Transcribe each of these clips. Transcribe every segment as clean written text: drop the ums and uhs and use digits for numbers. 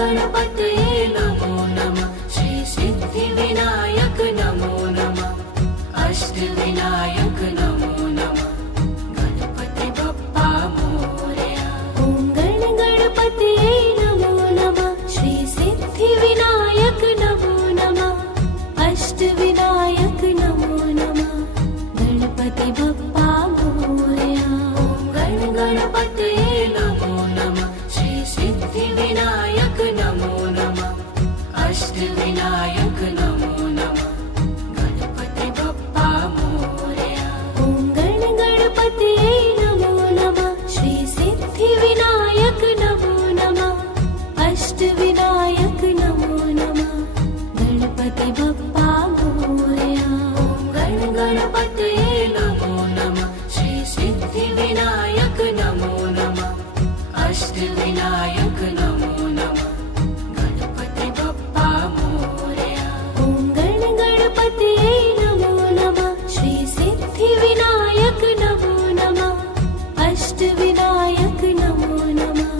गणपतये नमो नमः। श्री सिद्धिविनायक नमो नमः। अष्टविनायक नमो नमः। गणपति बप्पा मोरया। ॐ गणपतये नमो नमः। श्री सिद्धिविनायक नमो नमः। अष्टविनायक नमो नमः। गणपति बप्पा मोरया। ॐ गणपतये नमो नमः। श्री सिद्धिविनायक नमो नमः। अष्टविनायक नमो नमः। गणपति बप्पा मोरया। ॐ गणपतये नमो नमः। श्री सिद्धिविनायक नमो नमः। अष्टविनायक नमो नमः। गणपति बप्पा मोरया। ॐ गणपतये नमो नमः। श्री सिद्धिविनायक नमो नमः। अष्टविनायक नमो नमः। गणपति बप्पा मोरया। ॐ गणपतये नमो नमः। श्री सिद्धिविनायक नमो नमः। अष्टविनायक नमो नमः।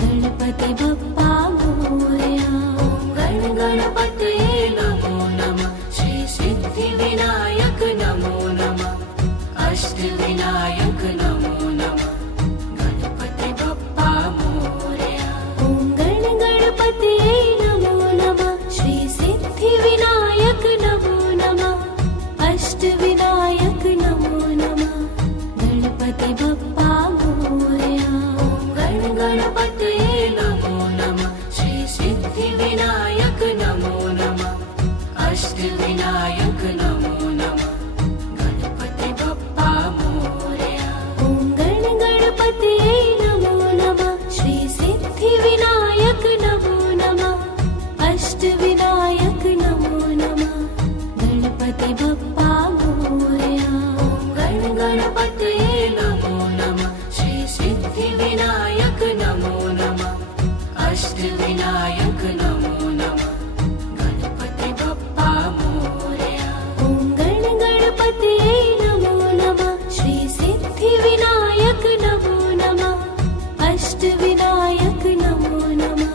गणपति बप्पा मोरया। ॐ गणपतये नमो नमः। श्री सिद्धिविनायक नमो नमः। अष्टविनायक नमो नमः। गणपति बप्पा मोरया। ॐ गणपतये नमो नमः। श्री सिद्धिविनायक नमो नमः। अष्टविनायक नमो नमः। गणपति बप्पा मोरया। ॐ गणपतये नमो नमः। श्री सिद्धिविनायक नमो नमः। अष्टविनायक नमो नमः। गणपति बप्पा मोरया। ॐ गणपतये नमो नमः। श्री सिद्धिविनायक नमो नमः। अष्टविनायक नमो नमः। गणपति बप्पा मोरया। ॐ गणपतये नमो नमः। श्री सिद्धिविनायक नमो नमः। अष्टविनायक नमो नमः। गणपति बप्पा मोरया। ॐ गणपतये नमो नमः। श्री सिद्धिविनायक नमो नमः। अष्टविनायक नमो नमः।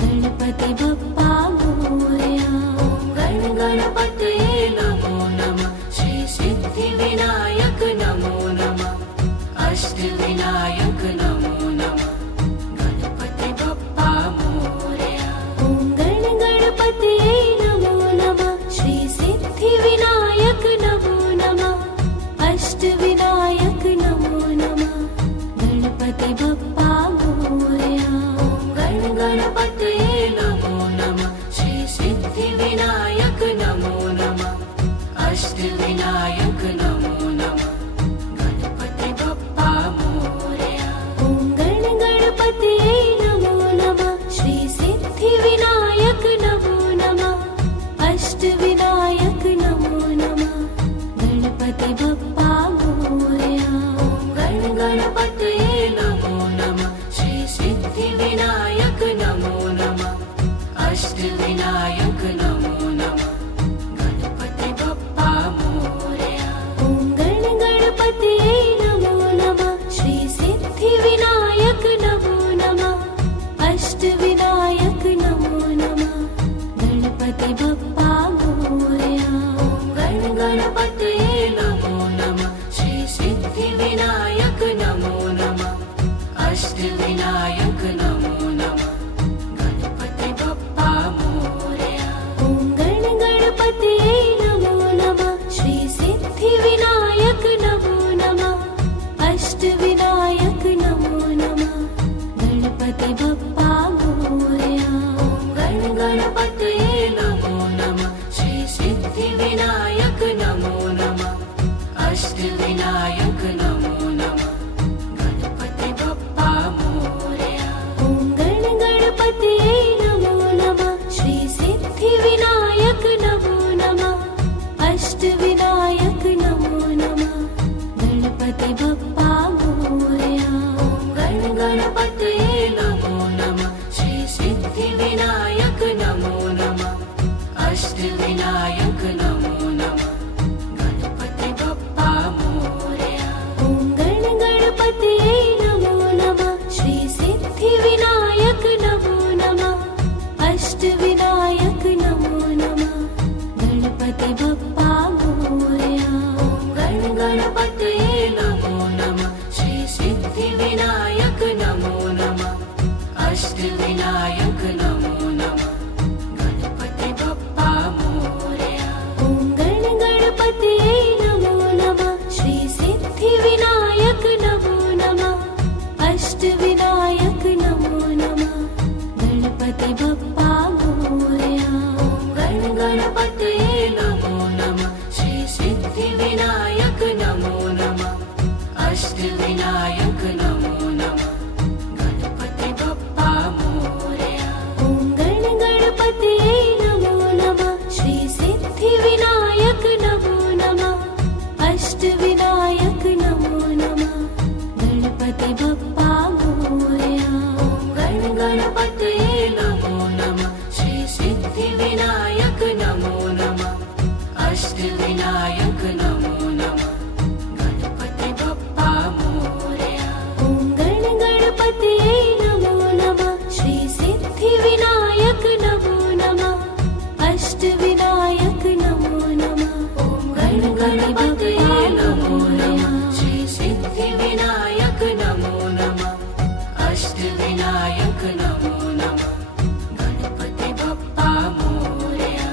गणपति बप्पा मोरया। ॐ गणपतये नमो नमः। श्री सिद्धिविनायक नमो नमः। अष्टविनायक नमो नमः। गणपति बप्पा मोरया। ॐ गणपतये नमो नमः। श्री सिद्धिविनायक नमो नमः। अष्टविनायक नमो नमः। गणपति बप्पा मोरया। ॐ गणपतये नमो नमः। श्री सिद्धिविनायक नमो नमः। अष्टविनायक नमो नमः। गणपति बप्पा मोरया। ॐ गणपतये नमो नमः। श्री सिद्धिविनायक नमो नमः। अष्टविनायक नमो नमः। गणपति बप्पा मोरया। ॐ गणपतये नमो नमः। श्री सिद्धिविनायक नमो नमः। अष्टविनायक नमो नमः। गणपति बप्पा मोरया। ॐ गणपतये नमो नमः। श्री सिद्धिविनायक नमो नमः। अष्टविनायक नमो नमः। गणपति बप्पा मोरया। ॐ गणपतये नमो नमः। श्री सिद्धिविनायक नमो नमः। अष्टविनायक नमो नमः। गणपति बप्पा मोरया। ॐ गणपतये नमो नमः। श्री सिद्धिविनायक नमो नमः। अष्टविनायक नमो नमः। गणपति बप्पा मोरया। ॐ गणपतये नमो नमः। श्री सिद्धिविनायक नमो नमः। अष्टविनायक नमो नमः। गणपति बप्पा मोरया। ॐ गणपतये नमो नमः। श्री सिद्धिविनायक नमो नमः। अष्टविनायक नमो नमः। गणपति बप्पा मोरया। ॐ गणपतये नमो नमः। श्री सिद्धिविनायक नमो अष्टविनायक नमो नमः गणपति बप्पा मोरया। ॐ गणपतये नमो नमः श्री सिद्धिविनायक नमो नमः अष्टविनायक नमो नमः गणपति बप्पा मोरया। ॐ गणपतये नमो नमः श्री सिद्धिविनायक नमो नमः अष्टविनायक नमो नमः गणपति बप्पा मोरया। ॐ गणपतये नमो नमः श्री सिद्धिविनायक नमो नमः अष्टविनायक नमो नमः गणपति बप्पा मोरया। ॐ गणपतये नमो नमः श्री सिद्धिविनायक नमो नमः अष्टविनायक नमो नमः गणपति बप्पा मोरया। ॐ गणपतये नमो नमः श्री सिद्धिविनायक नमो नमः अष्टविनायक नमो नमः ॐ गणपतये नमो नमः श्री सिद्धिविनायक नमो नमः अष्टविनायक नमो नमः गणपति बप्पा मोरया।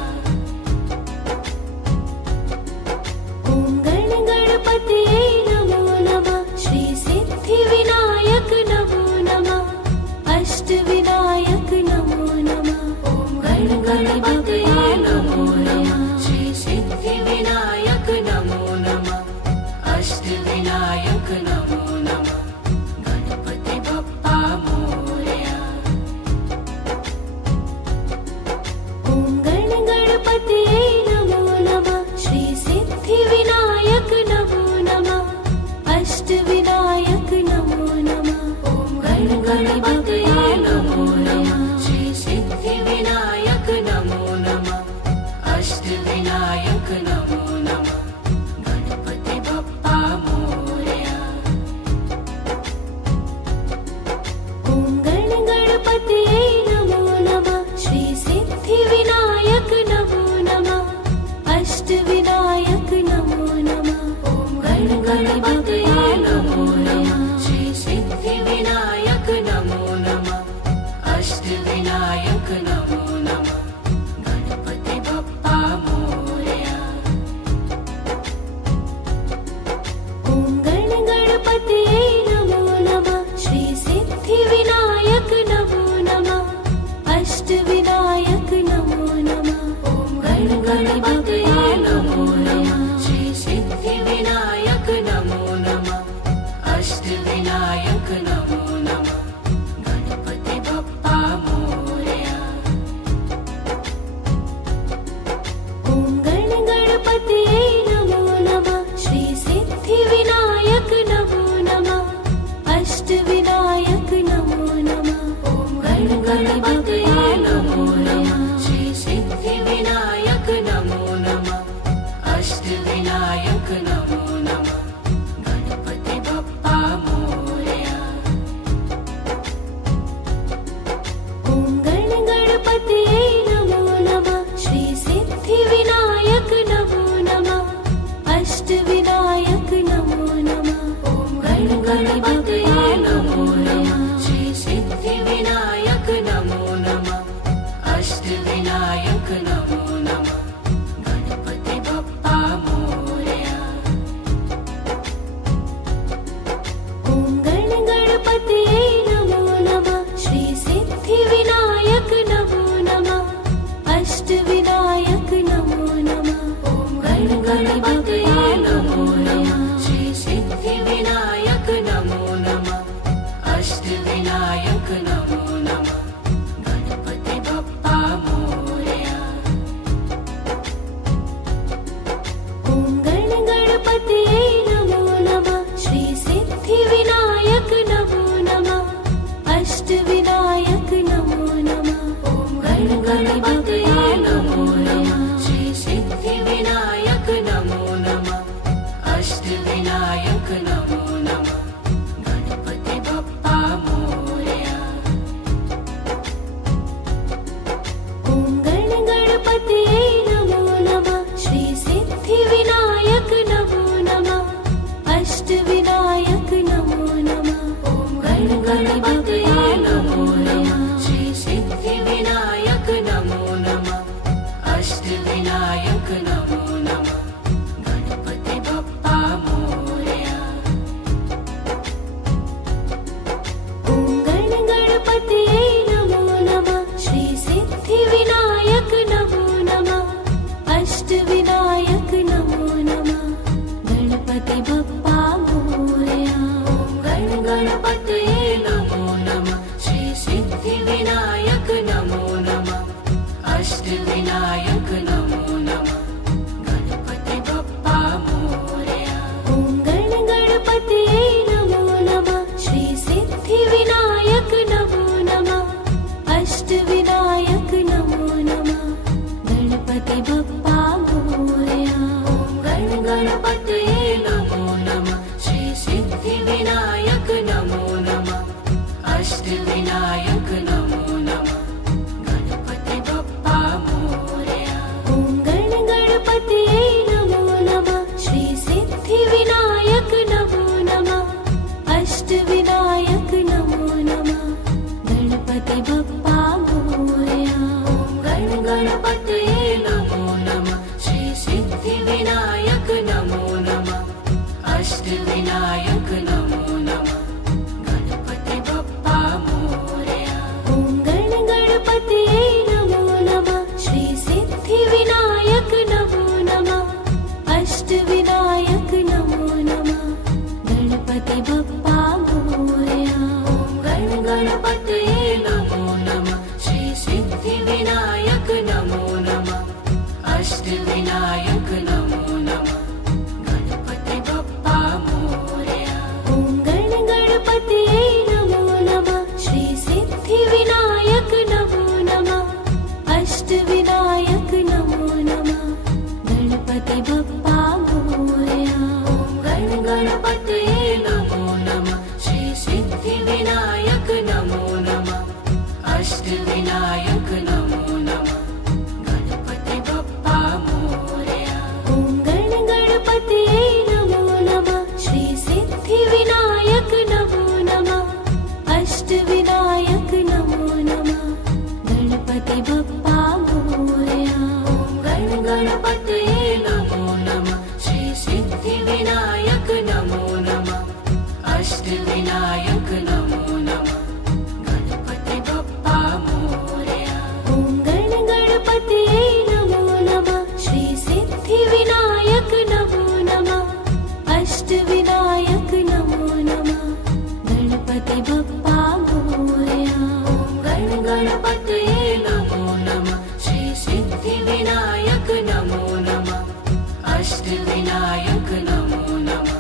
ॐ गणपतये नमो नमः श्री सिद्धिविनायक नमो नमः अष्टविनायक नमो नमः ॐ गणपतये नमो नमः श्री सिद्धिविनायक नमो नमः अष्टविनायक नमो नमः गणपति बप्पा मोरया। ॐ गणपतये नमो नमः श्री सिद्धिविनायक नमो नमः अष्टविनायक नमो नमः ॐ गणपतये नमो नमः श्री सिद्धिविनायक नमो नमः अष्टविनायक नमो नमः गणपति बप्पा मोरया। ॐ गणपतये नमो नमः श्री सिद्धिविनायक नमो नमः अष्टविनायक नमो नमः ॐ गणपतये नमो नमः श्री सिद्धिविनायक नमो नमः अष्टविनायक नमो नमः गणपति बप्पा मोरया। ॐ गणपतये नमो नमः श्री सिद्धिविनायक नमो नमः अष्टविनायक नमो नमः ॐ गणपतये नमो नमः श्री सिद्धिविनायक नमो नमः अष्टविनायक नमो नमः गणपति बप्पा मोरया। ॐ गणपतये नमो नमः श्री सिद्धिविनायक नमो नमः अष्टविनायक नमो नमः ॐ गणपतये नमो नमः श्री सिद्धिविनायक नमो नमः अष्टविनायक नमो नमः गणपति बप्पा मोरया। ॐ गणपतये नमो नमः श्री सिद्धिविनायक नमो नमः अष्टविनायक नमो नमः ॐ गणपतये नमो नमः श्री सिद्धिविनायक नमो नमः अष्टविनायक नमो नमः गणपति बप्पा मोरया। ॐ गणपतये नमो नमः श्री सिद्धिविनायक नमो नमः अष्टविनायक नमो नमः ॐ गणपतये नमो नमः श्री सिद्धिविनायक नमो नमः अष्टविनायक नमो नमः गणपति बप्पा मोरया। ॐ गणपतये नमो नमः श्री सिद्धिविनायक नमो नमः अष्टविनायक नमो नमः ॐ गणपतये नमो नमः श्री सिद्धिविनायक नमो नमः अष्टविनायक नमो नमः गणपति बप्पा मोरया। ॐ गणपतये नमो नमः श्री सिद्धिविनायक नमो नमः अष्टविनायक नमो नमः ॐ गणपतये नमो नमः श्री अष्टविनायक नमो नमः गणपति बप्पा मोरया ॐ गणपतये नमो नमः श्री सिद्धिविनायक नमो नमः अष्टविनायक नमो नमः गणपति बप्पा मोरया गणपतये नमो नमः श्री सिद्धिविनायक नमो नमः अष्टविनायक नमो नमः गणपति बप्पा मोरया ॐ गणपतये नमो नमः श्री सिद्धिविनायक नमो नमः अष्टविनायक नमो नमः गणपति बप्पा मोरया गणपतये नमो नमः श्री सिद्धिविनायक नमो नमः अष्टविनायक नमो नमः गणपति बप्पा मोरया ॐ गणपतये नमो नमः श्री सिद्धिविनायक नमो नमः अष्टविनायक नमो नमः गणपति बप्पा मोरया गणपतये नमो नमः श्री सिद्धिविनायक नमो नमः अष्टविनायक नमो नमः गणपति बप्पा मोरया ॐ गणपतये नमो नमः श्री सिद्धिविनायक नमो नमः अष्टविनायक नमो नमः गणपति बप्पा मोरया गणपतये नमो नमः श्री सिद्धिविनायक नमो नमः अष्टविनायक नमो नमः गणपति बप्पा मोरया ॐ गणपतये नमो नमः श्री सिद्धिविनायक नमो नमः अष्टविनायक नमो नमः गणपति बप्पा मोरया गणपतये नमो नमः श्री सिद्धिविनायक नमो नमः अष्टविनायक नमो नमः गणपति बप्पा मोरया ॐ गणपतये नमो नमः श्री सिद्धिविनायक नमो नमः अष्टविनायक नमो नमः गणपति बप्पा मोरया गणपतये नमो नमः श्री सिद्धिविनायक नमो नमः अष्टविनायक नमो नमः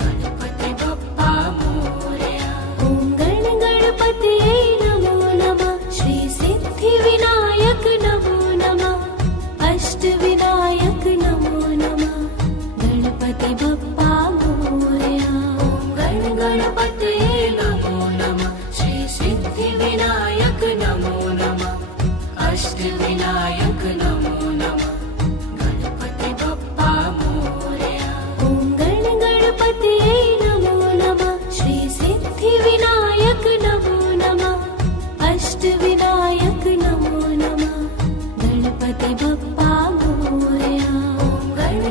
गणपति बप्पा मोरया ॐ गणपतये नमो नमः श्री सिद्धिविनायक नमो नमः अष्टविनायक नमो नमः गणपति बप्पा मोरया गणपतये नमो नमः श्री सिद्धिविनायक नमो नमः अष्टविनायक नमो नमः गणपति बप्पा मोरया ॐ गणपतये नमो नमः श्री सिद्धिविनायक नमो नमः अष्टविनायक नमो नमः गणपति बप्पा मोरया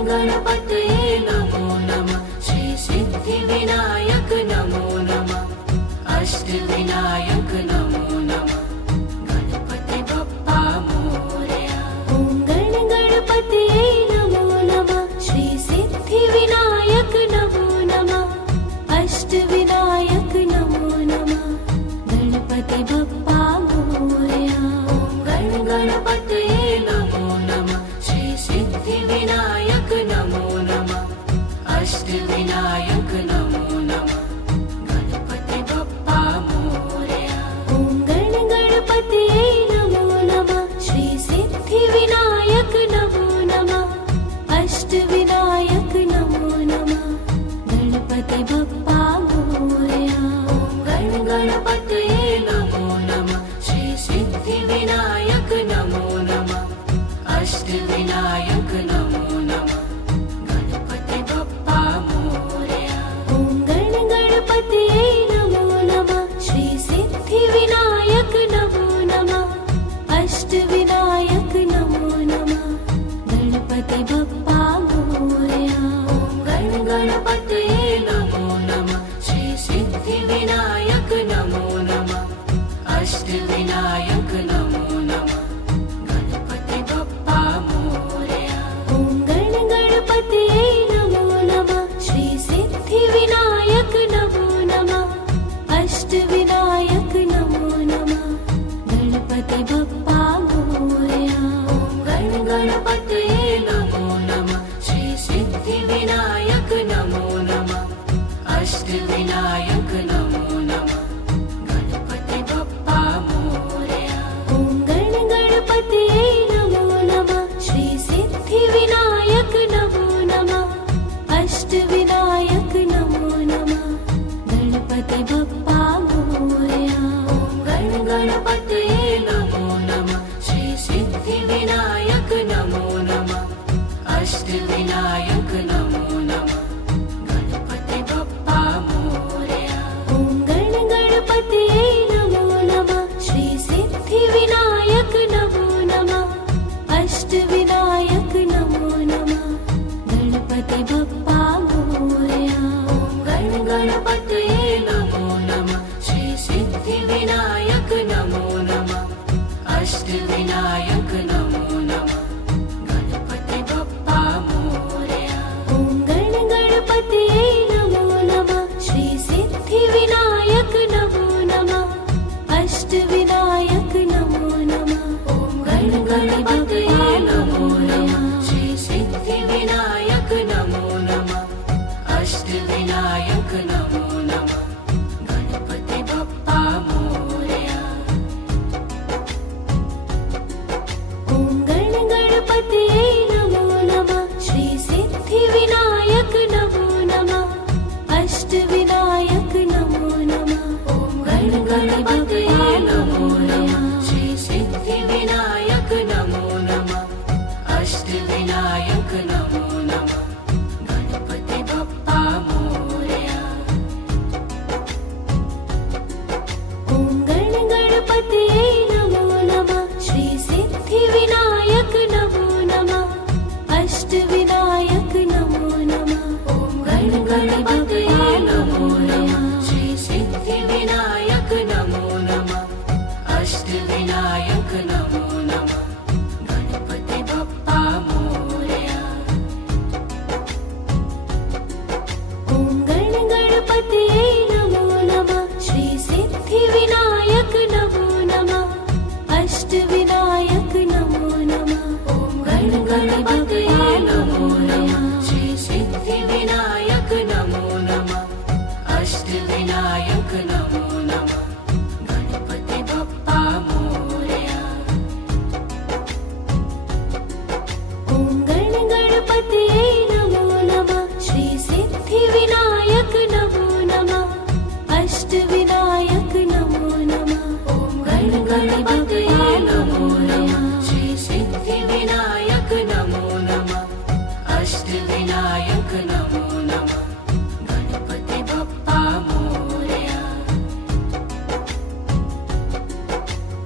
गणपतये नमो नमः श्री सिद्धिविनायक नमो नमः अष्टविनायक नमो नमः गणपति बप्पा मोरया ॐ गणपतये नमो नमः श्री सिद्धिविनायक नमो नमः अष्टविनायक नमो नमः गणपति बप्पा मोरया गणपतये नमो नमः श्री सिद्धिविनायक नमो नमः अष्टविनायक नमो नमः गणपति बप्पा मोरया ॐ गणपतये नमो नमः श्री सिद्धिविनायक नमो नमः अष्टविनायक नमो नमः गणपति बप्पा मोरया गणपतये नमो नमः श्री सिद्धिविनायक नमो अष्टविनायक नमो नमः गणपति बप्पा मोरया। ॐ गण गणपतये नमो नमः श्री सिद्धिविनायक नमो नमः अष्टविनायक नमो नमः। ॐ गण गणपतये नमो नमः श्री सिद्धिविनायक नमो नमः अष्टविनायक नमो नमः गणपति बप्पा मोरया। ॐ गण गणपतये नमो नमः श्री सिद्धिविनायक नमो नमः अष्टविनायक नमो नमः। ॐ गण गणपतये नमो नमः श्री सिद्धिविनायक नमो नमः अष्टविनायक नमो नमः गणपति बप्पा मोरया। ॐ गण गणपतये नमो नमः श्री सिद्धिविनायक नमो नमः अष्टविनायक नमो नमः। ॐ गण गणपतये नमो नमः श्री सिद्धिविनायक नमो नमः अष्टविनायक नमो नमः गणपति बप्पा मोरया। ॐ गण गणपतये नमो नमः श्री सिद्धिविनायक नमो नमः अष्टविनायक नमो नमः। ॐ गण गणपतये नमो नमः श्री सिद्धिविनायक नमो नमः अष्टविनायक नमो नमः गणपति बप्पा मोरया। ॐ गण गणपतये नमो नमः श्री सिद्धिविनायक नमो नमः अष्टविनायक नमो नमः। ॐ गण गणपतये नमो नमः श्री सिद्धिविनायक नमो नमः अष्टविनायक नमो नमः गणपति बप्पा मोरया।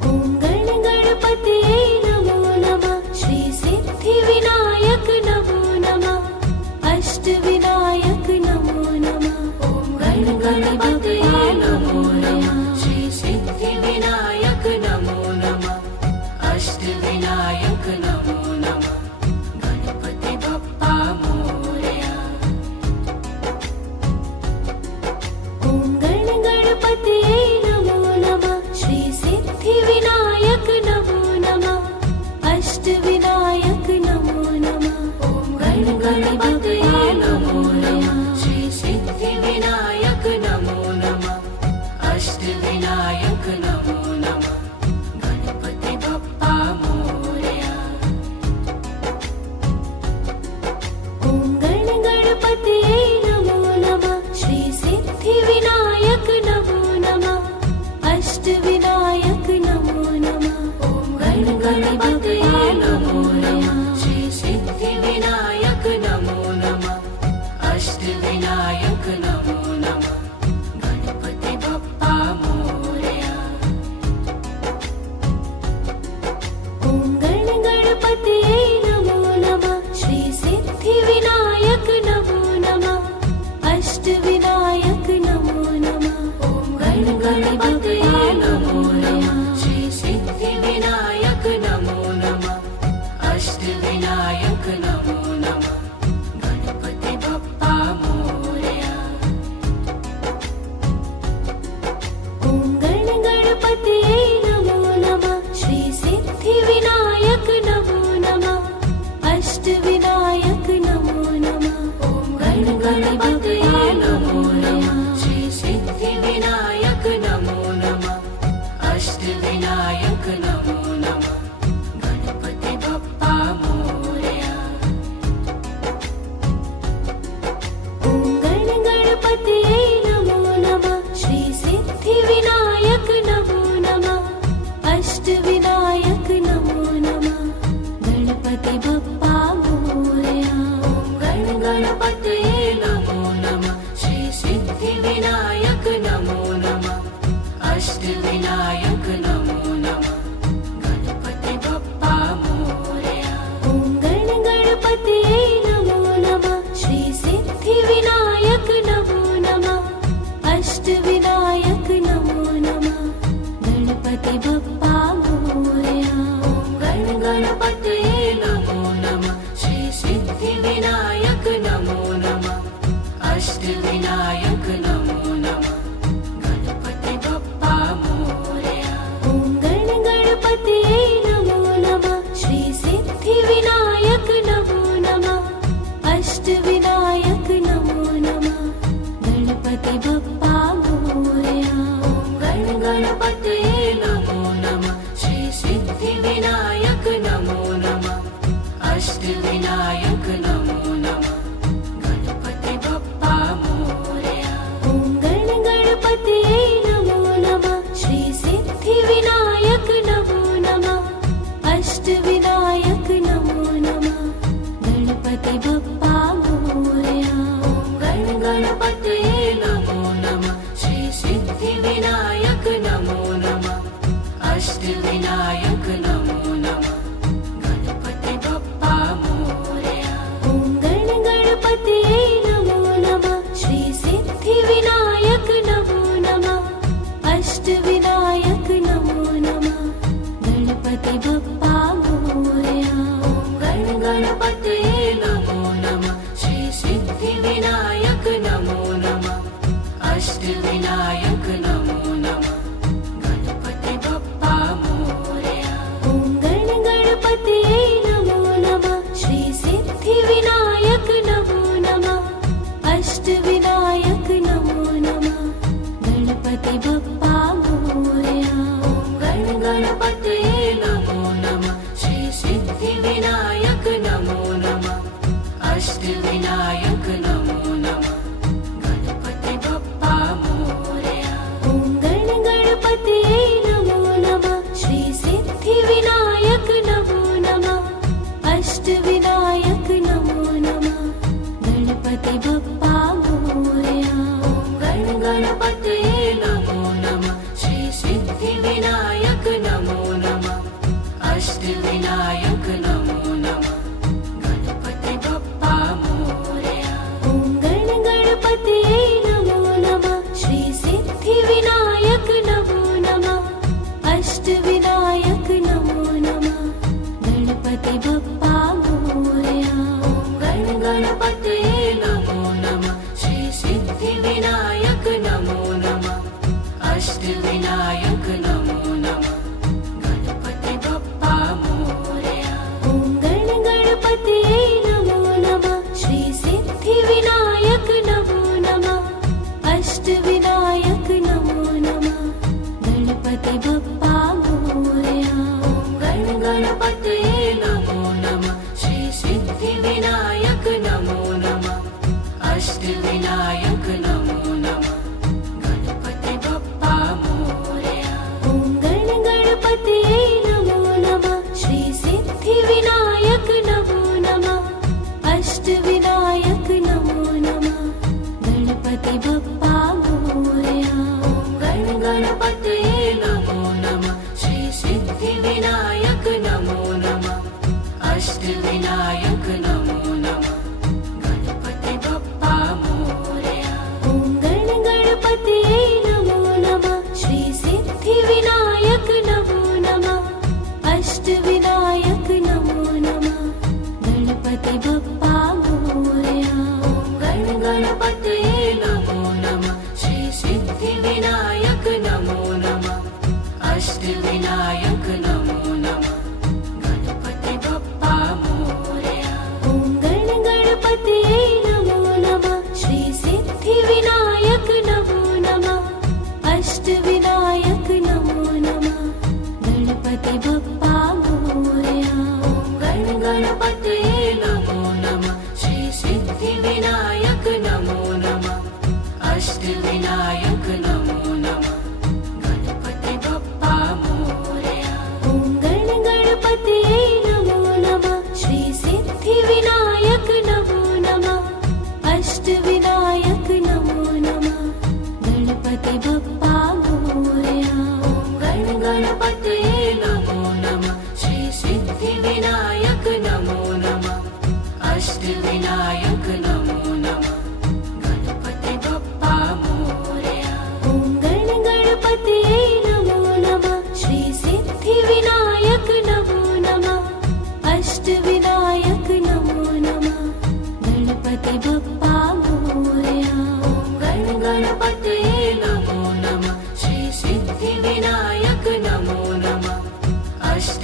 ॐ गण गणपतये नमो नमः श्री सिद्धिविनायक नमो नमः अष्टविनायक नमो नमः। ॐ गण गणपतये नमो नमः श्री सिद्धिविनायक नमो नमः अष्टविनायक नमो नमः गणपति बप्पा मोरया। ॐ गण गणपतये नमो नमः श्री सिद्धिविनायक नमो नमः अष्टविनायक नमो नमः। ॐ गण गणपतये नमो नमः श्री सिद्धिविनायक नमो नमः अष्टविनायक नमो नमः गणपति बप्पा मोरया। ॐ गण गणपतये नमो नमः श्री सिद्धिविनायक नमो नमः अष्टविनायक नमो नमः। ॐ गण गणपतये नमो नमः श्री सिद्धिविनायक नमो नमः अष्टविनायक नमो नमः गणपति बप्पा मोरया। ॐ गण गणपतये नमो नमः श्री सिद्धिविनायक नमो नमः अष्टविनायक नमो नमः। ॐ गण गणपतये नमो नमः श्री सिद्धिविनायक नमो नमः अष्टविनायक नमो नमः गणपति बप्पा मोरया। ॐ गण गणपतये नमो नमः श्री सिद्धिविनायक नमो नमः अष्टविनायक नमो नमः। ॐ गण गणपतये नमो नमः श्री सिद्धिविनायक नमो नमः अष्टविनायक नमो नमः गणपति बप्पा मोरया। ॐ गण गणपतये नमो नमः श्री सिद्धिविनायक नमो नमः अष्टविनायक नमो नमः गणपति बप्पा मोरया। ॐ गण गणपतये नमो नमः श्री सिद्धिविनायक नमो नमः अष्टविनायक नमो नमः गणपति बप्पा मोरया। ॐ गण गणपतये नमो नमः श्री सिद्धिविनायक नमो नमः अष्टविनायक नमो नमः गणपति बप्पा मोरया। गणपतये नमो नमः श्री सिद्धिविनायक नमो नमः अष्टविनायक नमो नमः गणपति बप्पा मोरया ॐ गणपतये नमो नमः श्री सिद्धिविनायक नमो नमः अष्टविनायक नमो नमः गणपति बप्पा मोरया ॐ गणपतये नमो नमः श्री सिद्धिविनायक नमो नमः अष्टविनायक नमो नमः गणपति बप्पा मोरया ॐ गणपतये नमो नमः श्री सिद्धिविनायक नमो नमः अष्टविनायक नमो नमः गणपति बप्पा मोरया ॐ गणपतये नमो नमः श्री सिद्धिविनायक नमो नमः अष्टविनायक नमो नमः गणपति बप्पा मोरया ॐ गणपतये नमो नमः श्री सिद्धिविनायक नमो नमः अष्टविनायक नमो नमः गणपति बप्पा मोरया ॐ गणपतये नमो नमः श्री सिद्धिविनायक नमो नमः अष्टविनायक नमो नमः गणपति बप्पा मोरया ॐ गणपतये नमो नमः श्री सिद्धिविनायक नमो नमः अष्टविनायक नमो नमः गणपति बप्पा मोरया ॐ गणपतये नमो नमः श्री सिद्धिविनायक नमो नमः अष्टविनायक नमो नमः गणपति बप्पा मोरया ॐ गणपतये नमो नमः श्री सिद्धिविनायक नमो नमः अष्टविनायक नमो नमः गणपति बप्पा मोरया ॐ गणपतये नमो नमः श्री सिद्धिविनायक नमो नमः अष्टविनायक नमो नमः गणपति बप्पा मोरया ॐ गणपतये नमो नमः श्री सिद्धिविनायक नमो नमः अष्टविनायक नमो नमः गणपति बप्पा मोरया ॐ गणपतये नमो नमः श्री सिद्धिविनायक नमो नमः अष्टविनायक नमो नमः गणपति बप्पा मोरया ॐ गणपतये नमो नमः श्री सिद्धिविनायक नमो नमः अष्टविनायक नमो नमः गणपति बप्पा मोरया ॐ गणपतये नमो नमः श्री सिद्धिविनायक नमो नमः अष्टविनायक नमो नमः गणपति बप्पा मोरया ॐ गणपतये नमो नमः श्री सिद्धिविनायक नमो नमः अष्टविनायक नमो नमः गणपति बप्पा मोरया ॐ गणपतये नमो नमः श्री सिद्धिविनायक नमो नमः अष्टविनायक नमो नमः गणपति बप्पा मोरया ॐ गणपतये नमो नमः श्री सिद्धिविनायक नमो नमः अष्टविनायक नमो नमः गणपति बप्पा मोरया ॐ गणपतये नमो नमः श्री सिद्धिविनायक नमो नमः अष्टविनायक नमो नमः गणपति बप्पा मोरया ॐ गणपतये नमो नमः श्री सिद्धिविनायक नमो नमः अष्टविनायक नमो नमः गणपति बप्पा मोरया ॐ गणपतये नमो नमः श्री सिद्धिविनायक नमो नमः अष्टविनायक नमो नमः गणपति बप्पा मोरया ॐ गणपतये नमो नमः श्री सिद्धिविनायक नमो नमः अष्टविनायक नमो नमः गणपति बप्पा मोरया ॐ गणपतये नमो नमः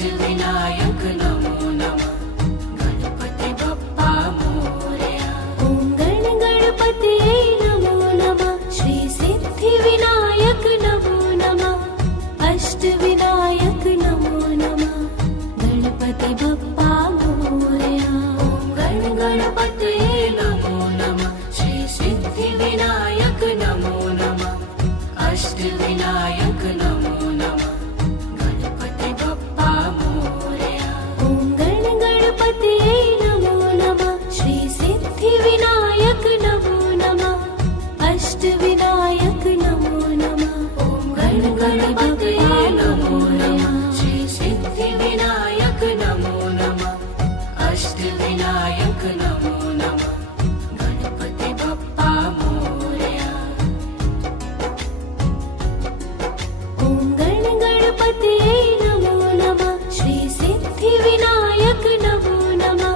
अष्टविनायक नमो नमः गणपति बप्पा मोरया ॐ गण गणपतये नमो नमः श्री सिद्धिविनायक नमो नमः अष्टविनायक नमो नमः गणपति बप्पा मोरया ॐ गण गणपतये नमो नमः श्री सिद्धिविनायक नमो नमः अष्टविनायक नमो नमः गणपति बप्पा मोरया ॐ गण गणपतये नमो नमः श्री सिद्धिविनायक नमो नमः अष्टविनायक नमो नमः ॐ गण गणपतये नमो नमः श्री सिद्धिविनायक नमो नमः अष्टविनायक नमो नमः गणपति बप्पा मोरया ॐ गण गणपतये नमो नमः श्री सिद्धिविनायक नमो नमः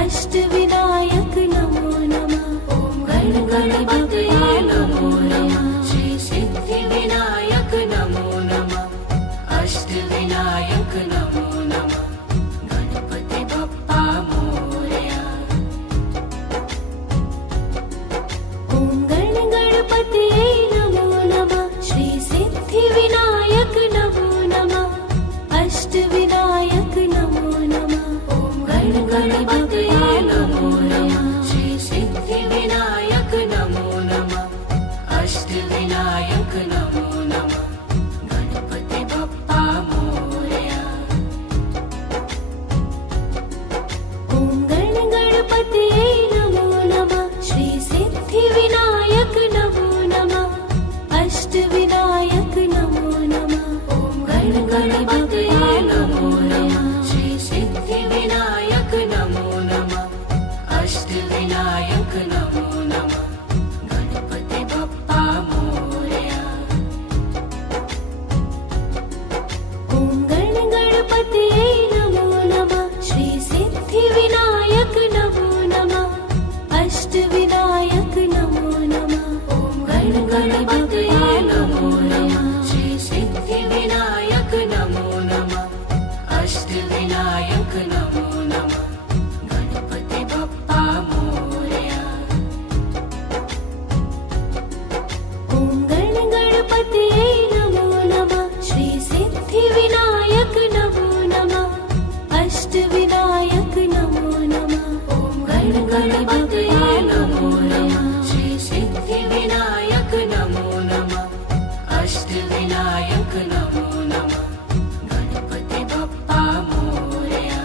अष्टविनायक नमो नमः ॐ गण गणपतये नमो नमः श्री सिद्धिविनायक नमो नमः अष्टविनायक नमो नमः गणपति बप्पा मोरया ॐ गण गणपतये नमो नमः श्री सिद्धिविनायक नमो नमः अष्टविनायक नमो नमः ॐ गण गणपतये नमो नमः श्री सिद्धिविनायक नमो नमः अष्टविनायक नमो नमः गणपति बप्पा मोरया ॐ गण गणपतये नमो नमः श्री सिद्धिविनायक नमो नमः अष्टविनायक नमो नमः ॐ गण गणपतये नमो नमः श्री सिद्धिविनायक नमो नमः अष्टविनायक नमो नमः गणपति बप्पा मोरया ॐ गण गणपतये नमो नमः श्री सिद्धिविनायक नमो नमः अष्टविनायक नमो नमः ॐ गण गणपतये नमो नमः श्री सिद्धिविनायक नमो नमः अष्टविनायक नमो नमः गणपति बप्पा मोरया ॐ गण गणपतये नमो नमः श्री सिद्धिविनायक नमो नमः अष्टविनायक नमो नमः ॐ गण गणपतये नमो नमः श्री सिद्धिविनायक नमो नमः अष्टविनायक नमो नमः गणपति बप्पा मोरया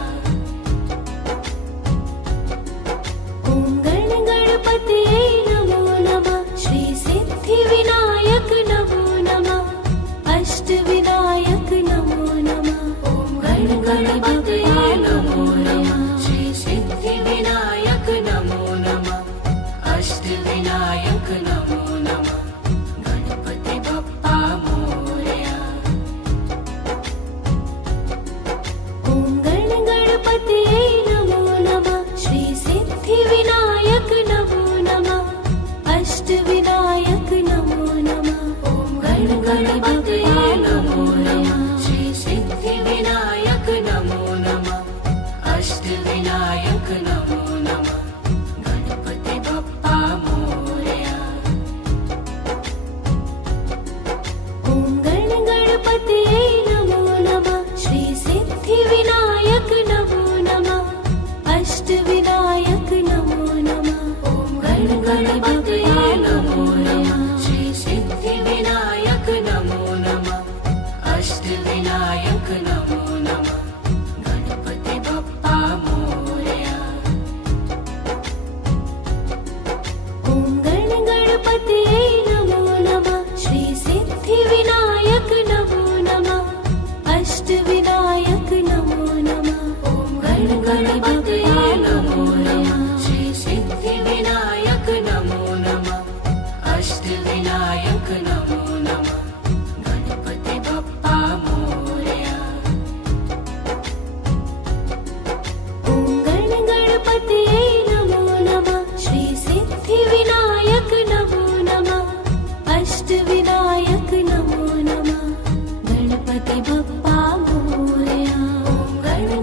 ॐ गण गणपतये नमो नमः श्री सिद्धिविनायक नमो नमः अष्टविनायक नमो नमः ॐ गण गणपतये नमो नमः श्री सिद्धिविनायक नमो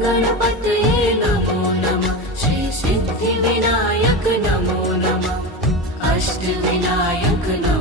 गणपतये नमो नमः श्री सिद्धिविनायक नमो नमः अष्टविनायक नमो